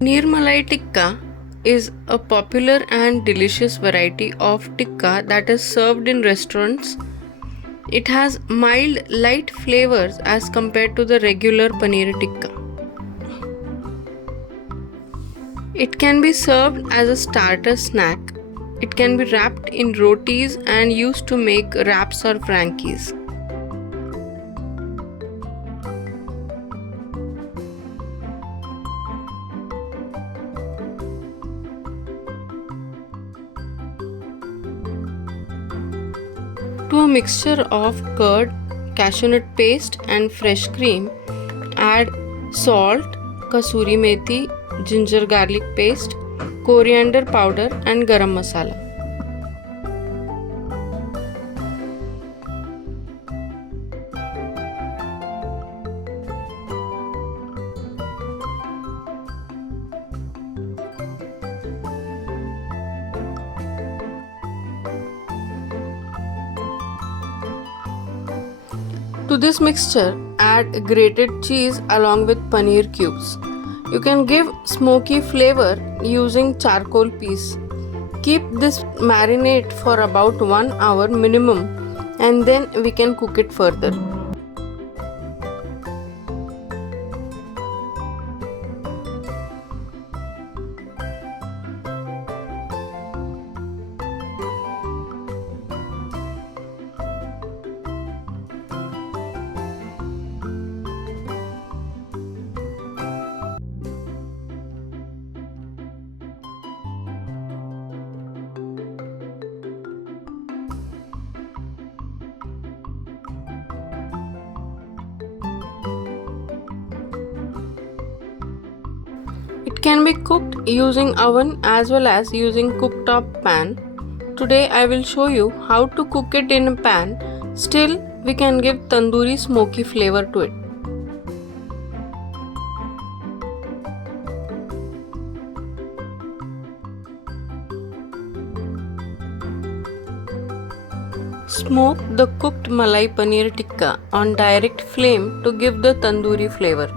Paneer Malai Tikka is a popular and delicious variety of tikka that is served in restaurants. It has mild, light flavors as compared to the regular paneer tikka. It can be served as a starter snack. It can be wrapped in rotis and used to make wraps or frankies. To a mixture of curd, cashewnut paste and fresh cream, add salt, kasuri methi, ginger garlic paste, coriander powder and garam masala. To this mixture, add grated cheese along with paneer cubes. You can give smoky flavor using charcoal piece. Keep this marinate for about 1 hour minimum and then we can cook it further. It can be cooked using oven as well as using cooktop pan. Today I will show you how to cook it in a pan. Still, we can give tandoori smoky flavor to it. Smoke the cooked malai paneer tikka on direct flame to give the tandoori flavor.